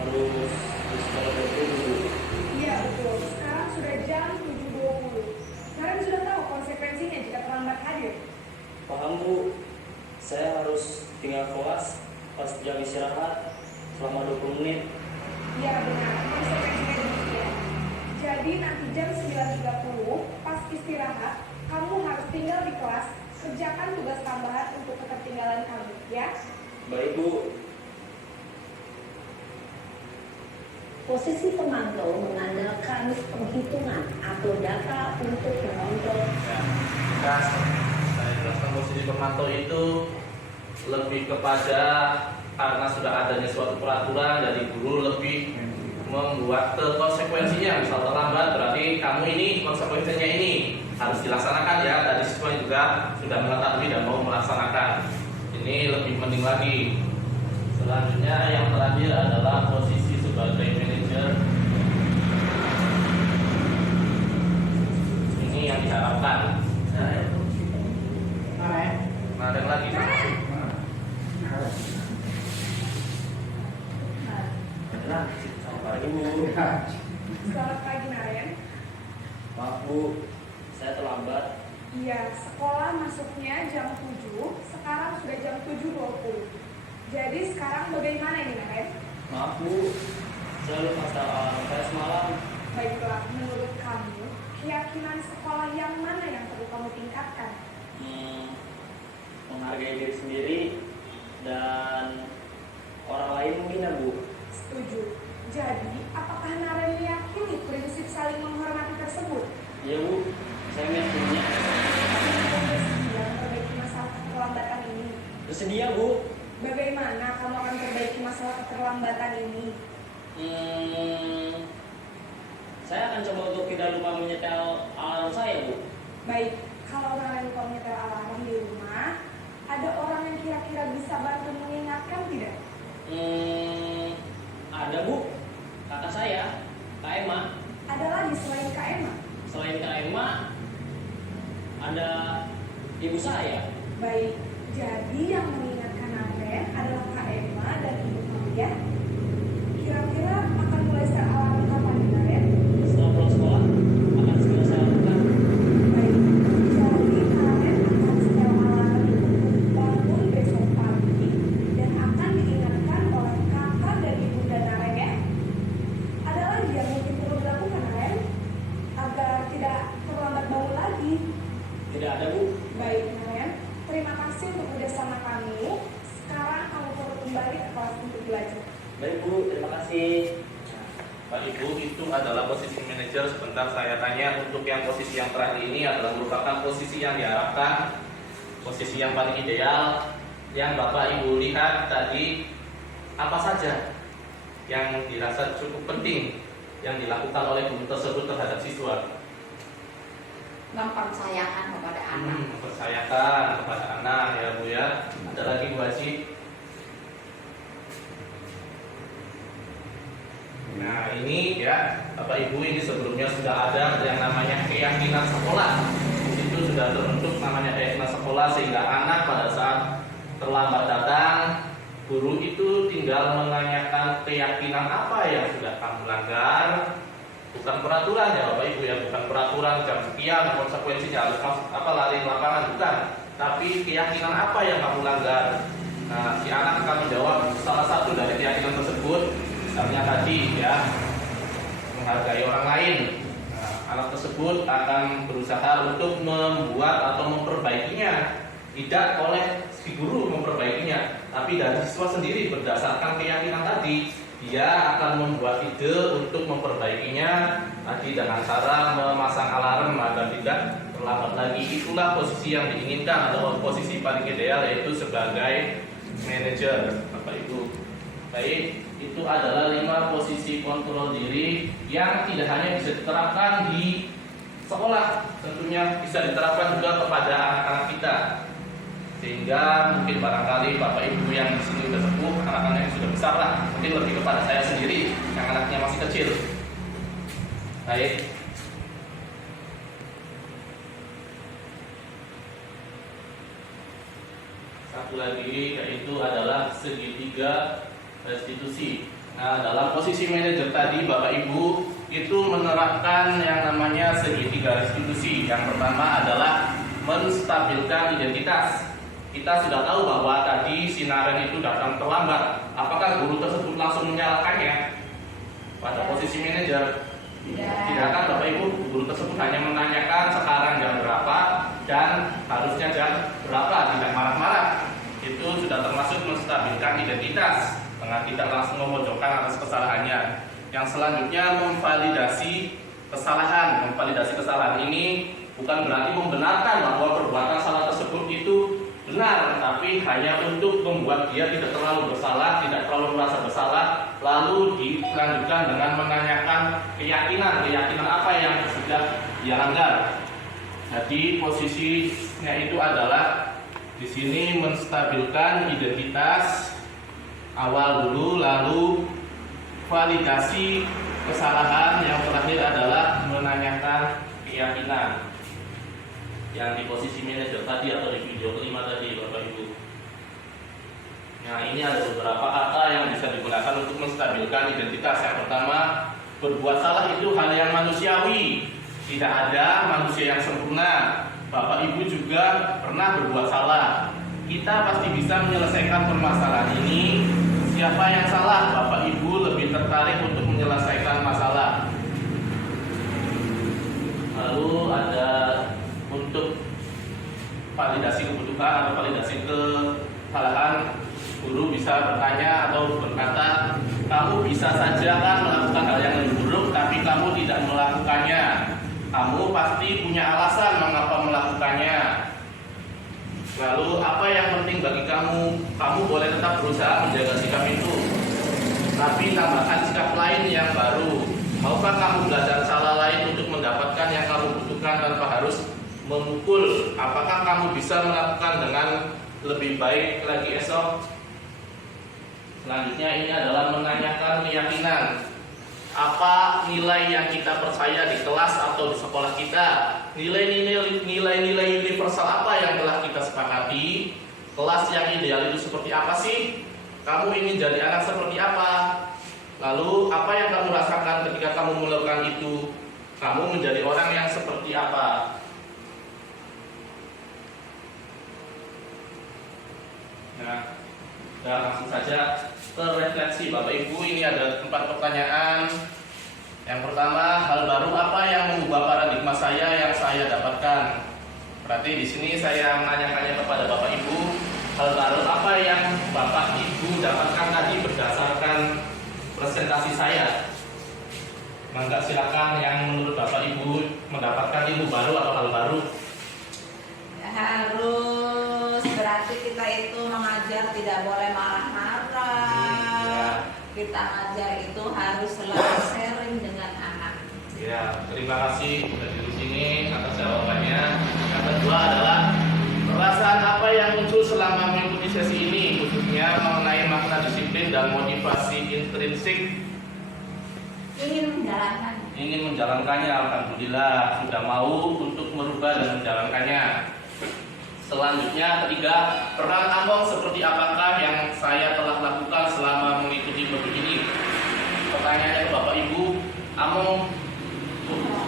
harus di sekolah dulu. Iya betul. Sekarang sudah jam 7.20. Kalian sudah tahu konsekuensinya jika terlambat hadir. Paham, Bu. Saya harus tinggal kelas pas jam istirahat selama 20 menit. Iya benar. Konsekuensinya demikian. Jadi nanti jam 9.30 pas istirahat, kamu harus tinggal di kelas, kerjakan tugas tambahan untuk ketertinggalan kamu, ya? Baik, Bu. posisi pemantau mengandalkan penghitungan atau data untuk mengontrol. Ya, saya jelaskan posisi pemantau itu lebih kepada karena sudah adanya suatu peraturan dari guru lebih membuat konsekuensinya. Misal terlambat berarti kamu ini konsekuensinya ini harus dilaksanakan ya. Tadi siswa juga sudah mengetahui dan mau melaksanakan. Ini lebih penting lagi. Selanjutnya yang terakhir adalah posisi sebagai manajer. Ini yang diharapkan. Ada lagi. Selamat pagi, Bu. Selamat pagi, Naren. Maaf, Bu. Saya terlambat. Iya, sekolah masuknya jam 7, sekarang sudah jam 7.20. Jadi sekarang bagaimana ini, Naren? Maaf, Bu. Saya lupa setel alarm saya semalam. Baiklah, menurut kamu, keyakinan sekolah yang mana yang perlu kamu tingkatkan? Menghargai diri sendiri dan orang lain mungkin ya, Bu. Setuju. Jadi, apakah Naren meyakini prinsip saling menghormati tersebut? Iya, Bu. Saya meyakinnya. Kamu bersedia memperbaiki masalah keterlambatan ini? Bersedia, Bu. Bagaimana kamu akan perbaiki masalah keterlambatan ini? Saya akan coba untuk tidak lupa menyetel alarm saya, Bu. Baik, kalau Naren lupa menyetel alarm di rumah, ada orang yang kira-kira bisa bantu mengingatkan tidak? Ada, Bu. Kakak saya, Kak Emma. Ada lagi selain Kak Emma? Selain Kak Emma, ada ibu saya. Baik, jadi yang mengingatkan Naren adalah Kak Emma dan ibu kamu ya? Kira-kira akan mulai set alarm kapan nih, Naren? Setelah pulang sekolah, akan segera saya lakukan. Baik, jadi Naren akan setel alarm bangun besok pagi dan akan diingatkan oleh kakak dan ibu dan Naren ya? adalah posisi manajer. Sebentar saya tanya, untuk yang posisi yang terakhir ini adalah merupakan posisi yang diharapkan, posisi yang paling ideal. Yang Bapak Ibu lihat tadi, apa saja yang dirasa cukup penting yang dilakukan oleh guru tersebut terhadap siswa? Mempercayakan kepada anak. Mempercayakan kepada anak, ya Bu ya. Ada lagi Bu Haji? Nah ini ya Bapak Ibu, ini sebelumnya sudah ada yang namanya keyakinan sekolah. Di situ sudah terbentuk namanya keyakinan sekolah, sehingga anak pada saat terlambat datang, guru itu tinggal menanyakan keyakinan apa yang sudah kamu langgar. Bukan peraturan ya Bapak Ibu ya, bukan peraturan jam sekian konsekuensinya harus lari lapangan, bukan. Tapi keyakinan apa yang kamu langgar. Nah si anak akan menjawab salah satu dari keyakinan tersebut. Misalnya tadi ya, menghargai orang lain. Nah, anak tersebut akan berusaha untuk membuat atau memperbaikinya, tidak oleh si guru memperbaikinya, tapi dari siswa sendiri berdasarkan keyakinan tadi. Dia akan membuat ide untuk memperbaikinya tadi dengan cara memasang alarm agar tidak terlambat lagi. Itulah posisi yang diinginkan atau posisi paling ideal, yaitu sebagai manajer Bapak Ibu. Baik, itu adalah 5 posisi kontrol diri yang tidak hanya bisa diterapkan di sekolah, tentunya bisa diterapkan juga kepada anak-anak kita. Sehingga mungkin barangkali Bapak Ibu yang di sini sudah sepuh, anak-anak yang sudah besar lah, mungkin lebih kepada saya sendiri yang anaknya masih kecil. Baik. Satu lagi yaitu adalah segitiga restitusi. Nah, dalam posisi manajer tadi Bapak Ibu itu menerapkan yang namanya segitiga restitusi. Yang pertama adalah menstabilkan identitas. Kita sudah tahu bahwa tadi si Naren itu datang terlambat. Apakah guru tersebut langsung menyalahkannya pada posisi manajer? Tidak kan Bapak Ibu, guru tersebut hanya menanyakan sekarang jam berapa dan harusnya jam berapa, tidak marah-marah. Itu sudah termasuk menstabilkan identitas dengan tidak langsung memojokkan atas kesalahannya. Yang selanjutnya memvalidasi kesalahan. Memvalidasi kesalahan ini bukan berarti membenarkan bahwa perbuatan salah tersebut itu benar, tapi hanya untuk membuat dia tidak terlalu bersalah, tidak terlalu merasa bersalah, lalu dilanjutkan dengan menanyakan keyakinan apa yang sudah dia langgar. Jadi posisinya itu adalah di sini menstabilkan identitas awal dulu, lalu validasi kesalahan, yang terakhir adalah menanyakan keyakinan. Yang di posisi manajer tadi atau di video kelima tadi Bapak Ibu. Nah ini ada beberapa kata yang bisa digunakan untuk menstabilkan identitas. Yang pertama, berbuat salah itu hal yang manusiawi. Tidak ada manusia yang sempurna. Bapak Ibu juga pernah berbuat salah. Kita pasti bisa menyelesaikan permasalahan ini. Siapa yang salah? Bapak Ibu lebih tertarik untuk menyelesaikan masalah. Lalu ada untuk validasi kebutuhan atau validasi kesalahan, guru bisa bertanya atau berkata, kamu bisa saja kan melakukan hal yang lebih buruk, tapi kamu tidak melakukannya. Kamu pasti punya alasan mengapa melakukannya. Lalu apa yang penting bagi kamu? Kamu boleh tetap berusaha menjaga sikap itu, tapi tambahkan sikap lain yang baru. Maukah kamu belajar cara lain untuk mendapatkan yang kamu butuhkan tanpa harus memukul? Apakah kamu bisa melakukan dengan lebih baik lagi esok? Selanjutnya ini adalah menanyakan keyakinan. Apa nilai yang kita percaya di kelas atau di sekolah kita? Nilai-nilai universal apa yang telah kita sepakati? Kelas yang ideal itu seperti apa sih? Kamu ingin jadi anak seperti apa? Lalu apa yang kamu rasakan ketika kamu melakukan itu? Kamu menjadi orang yang seperti apa? Nah, langsung saja terrefleksi Bapak Ibu. Ini ada 4 pertanyaan. Yang pertama, hal baru apa yang mengubah paradigma saya yang saya dapatkan? Berarti di sini saya menanyakannya kepada Bapak Ibu, hal baru apa yang Bapak Ibu dapatkan tadi berdasarkan presentasi saya? Mangga silakan yang menurut Bapak Ibu mendapatkan ilmu baru atau hal baru. Ya, harus berarti kita itu mengajar tidak boleh marah-marah. Kita ngajar itu harus selalu sharing dengan anak. Ya, terima kasih sudah di sini atas jawabannya. Yang kedua adalah perasaan apa yang muncul selama mengikuti sesi ini, khususnya mengenai makna disiplin dan motivasi intrinsik. Ingin menjalankannya, alhamdulillah sudah mau untuk merubah dan menjalankannya. Selanjutnya, ketiga, peran Among seperti apakah yang saya telah lakukan selama mengikuti modul ini? Pertanyaannya ke Bapak Ibu, Among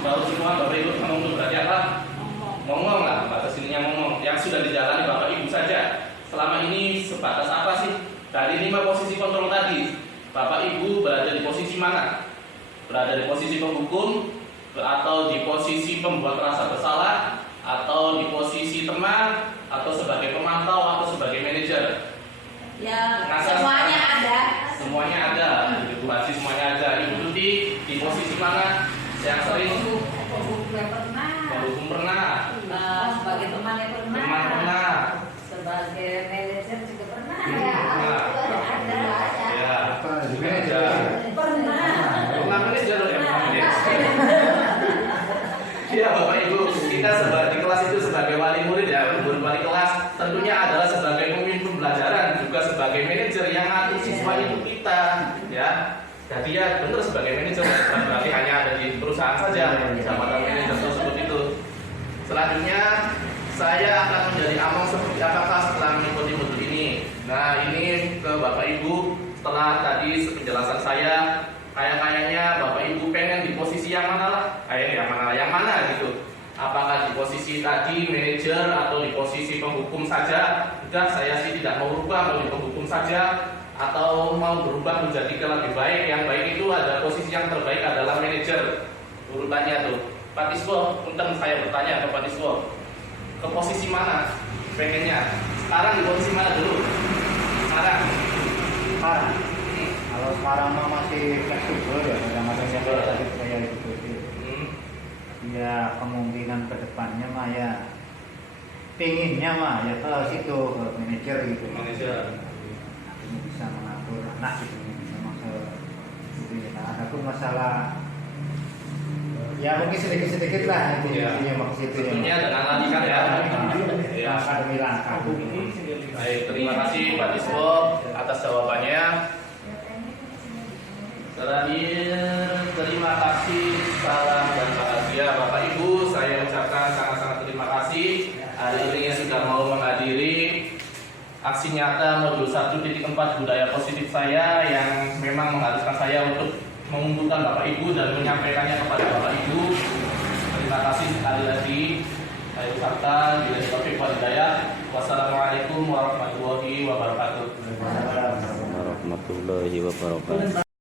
baru semua Bapak Ibu Among itu berarti apa? Ngomong lah, batas ininya ngomong. Yang sudah dijalani Bapak Ibu saja. Selama ini sebatas apa sih? Dari 5 posisi kontrol tadi, Bapak Ibu berada di posisi mana? Berada di posisi penghukum, atau di posisi pembuat rasa bersalah, atau di posisi teman, atau sebagai pemantau, atau sebagai manajer? Ya, Rasa- semuanya ada. Semuanya ada, Ibu Haji semuanya ada. Ibu Tuti di posisi mana? Yang sering Penghukumnya pernah. menghukum pernah, Sebagai teman yang pernah. teman pernah, Sebagai manajer juga pernah. pernah. Ada. Ya, ada. Pernah. Pernah manajer loh ya, pernah manajer. Iya Bapak Ibu, kita di kelas itu sebagai wali murid ya, guru wali kelas tentunya adalah sebagai pemimpin pembelajaran, juga sebagai manajer yang ngatur siswa itu kita, ya. Jadi ya benar sebagai manajer, bukan berarti hanya ada di perusahaan saja, jabatan manajer tersebut itu. Selanjutnya saya akan menjadi Among seperti apakah setelah mengikuti modul ini. Nah ini ke Bapak Ibu, setelah tadi penjelasan saya, kayaknya Bapak Ibu pengen di posisi yang mana lah? Yang mana gitu? Apakah di posisi tadi manajer atau di posisi penghukum saja? Udah, saya sih tidak mau berubah, mau di penghukum saja atau mau berubah menjadi ke lebih baik. Yang baik itu ada posisi yang terbaik adalah manajer. Urutannya tuh. Pak Tiswo, punten saya bertanya ke Pak Tiswo, ke posisi mana pengennya? Sekarang di posisi mana dulu? Sekarang. Kalau sekarang mah masih fleksibel ya, kadang-kadang tadi saya ikuti. Ya kemungkinan kedepannya mah ya, pinginnya mah ya ke situ, ke manajer gitu. Manajer. Ini bisa mengatur anak gitu, memang gitu ya. Nah, ada pun masalah ya mungkin sedikit-sedikit lah itu Ya. intinya mau ke situ Tentunya ya. dengan latihan ya. Ya. Akademi langkah. Baik, terima kasih Pak Tiswo atas jawabannya. Terakhir, terima kasih, salam dan bahagia Bapak Ibu. Saya ucapkan sangat-sangat terima kasih hari ini sudah mau menghadiri aksi nyata modul 1.4 budaya positif saya yang memang mengharuskan saya untuk mengumpulkan Bapak Ibu dan menyampaikannya kepada Bapak Ibu. Terima kasih sekali lagi. Saya ucapkan bila taufiq wal hidayah. Wassalamualaikum warahmatullahi wabarakatuh. warahmatullahi wabarakatuh.